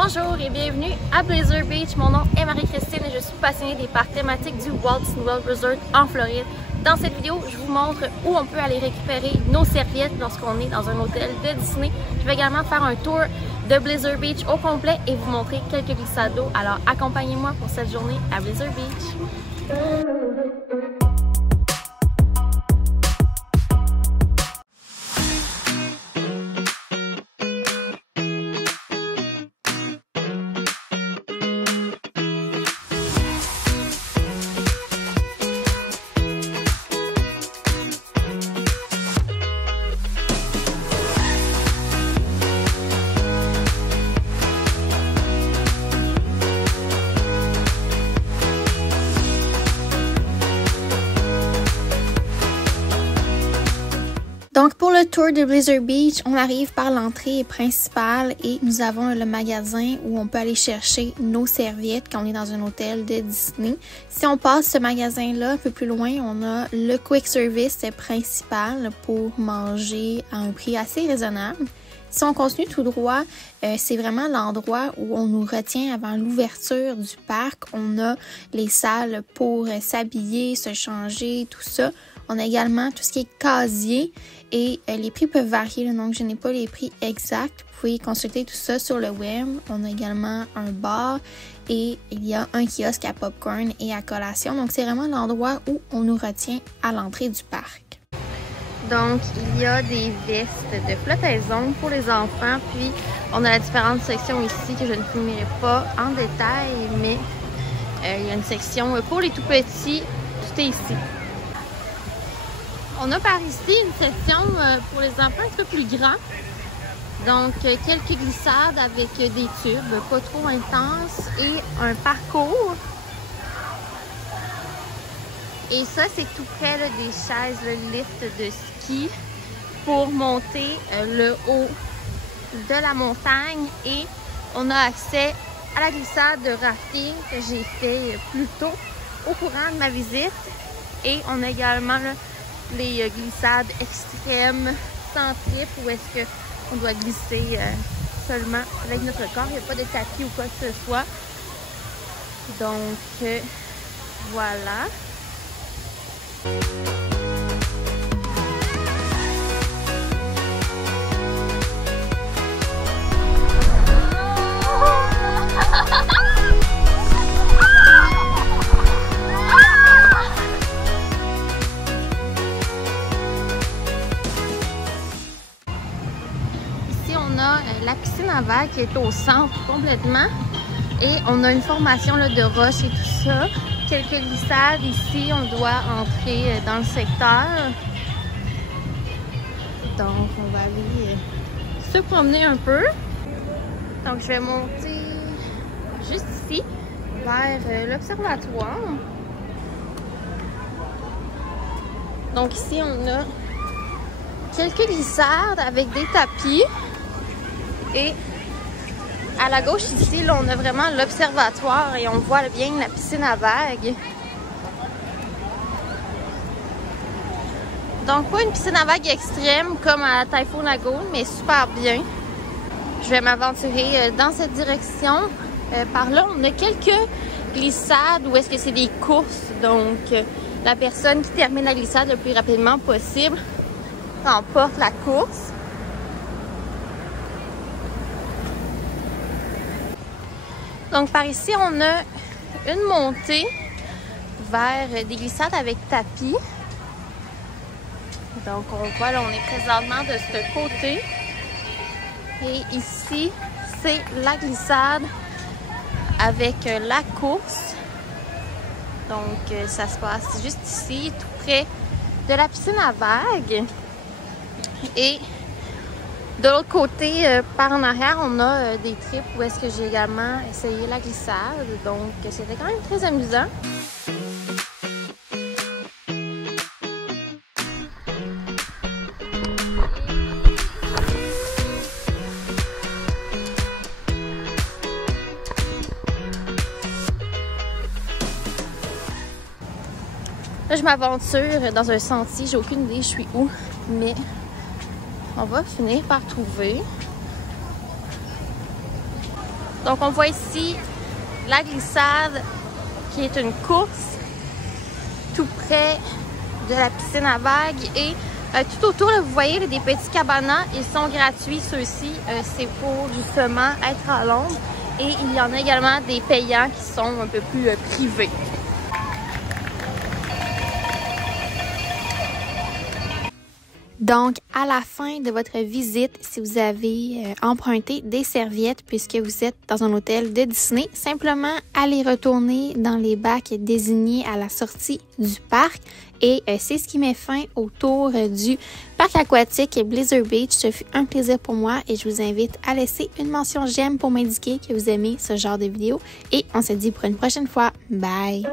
Bonjour et bienvenue à Blizzard Beach. Mon nom est Marie-Christine et je suis passionnée des parcs thématiques du Walt Disney World Resort en Floride. Dans cette vidéo, je vous montre où on peut aller récupérer nos serviettes lorsqu'on est dans un hôtel de Disney. Je vais également faire un tour de Blizzard Beach au complet et vous montrer quelques glissades d'eau. Alors accompagnez-moi pour cette journée à Blizzard Beach. Donc pour le tour de Blizzard Beach, on arrive par l'entrée principale et nous avons le magasin où on peut aller chercher nos serviettes quand on est dans un hôtel de Disney. Si on passe ce magasin-là un peu plus loin, on a le quick service principal pour manger à un prix assez raisonnable. Si on continue tout droit, c'est vraiment l'endroit où on nous retient avant l'ouverture du parc. On a les salles pour s'habiller, se changer, tout ça. On a également tout ce qui est casier et les prix peuvent varier, donc je n'ai pas les prix exacts. Vous pouvez consulter tout ça sur le web. On a également un bar et il y a un kiosque à popcorn et à collation. Donc c'est vraiment l'endroit où on nous retient à l'entrée du parc. Donc, il y a des vestes de flottaison pour les enfants. Puis, on a la différente section ici que je ne filmerai pas en détail, mais il y a une section pour les tout petits. Tout est ici. On a par ici une section pour les enfants un peu plus grands. Donc, quelques glissades avec des tubes, pas trop intenses, et un parcours. Et ça, c'est tout près là, des chaises, le lift de ski pour monter le haut de la montagne. Et on a accès à la glissade de rafting que j'ai fait plus tôt au courant de ma visite. Et on a également là, les glissades extrêmes sans trip où est-ce qu'on doit glisser seulement avec notre corps. Il n'y a pas de tapis ou quoi que ce soit. Donc, voilà. Ici, on a la piscine à vagues qui est au centre complètement et on a une formation là, de roches et tout ça. Quelques glissades ici, on doit entrer dans le secteur. Donc, on va aller se promener un peu. Donc, je vais monter juste ici, vers l'observatoire. Donc, ici, on a quelques glissades avec des tapis. Et à la gauche ici, là, on a vraiment l'observatoire et on voit bien la piscine à vagues. Donc pas une piscine à vagues extrême comme à Typhoon Lagoon, mais super bien. Je vais m'aventurer dans cette direction. Par là, on a quelques glissades où est-ce que c'est des courses. Donc la personne qui termine la glissade le plus rapidement possible remporte la course. Donc, par ici, on a une montée vers des glissades avec tapis. Donc, on voit, là, on est présentement de ce côté. Et ici, c'est la glissade avec la course. Donc, ça se passe juste ici, tout près de la piscine à vagues. Et de l'autre côté, par en arrière, on a des trips où est-ce que j'ai également essayé la glissade. Donc, c'était quand même très amusant. Là, je m'aventure dans un sentier. J'ai aucune idée je suis où, mais on va finir par trouver. Donc on voit ici la glissade qui est une course tout près de la piscine à vagues et tout autour, là, vous voyez là, des petits cabanas, ils sont gratuits ceux-ci, c'est pour justement être à l'ombre et il y en a également des payants qui sont un peu plus privés. Donc, à la fin de votre visite, si vous avez emprunté des serviettes puisque vous êtes dans un hôtel de Disney, simplement allez retourner dans les bacs désignés à la sortie du parc. Et c'est ce qui met fin au tour du parc aquatique Blizzard Beach. Ce fut un plaisir pour moi et je vous invite à laisser une mention j'aime pour m'indiquer que vous aimez ce genre de vidéo. Et on se dit pour une prochaine fois. Bye!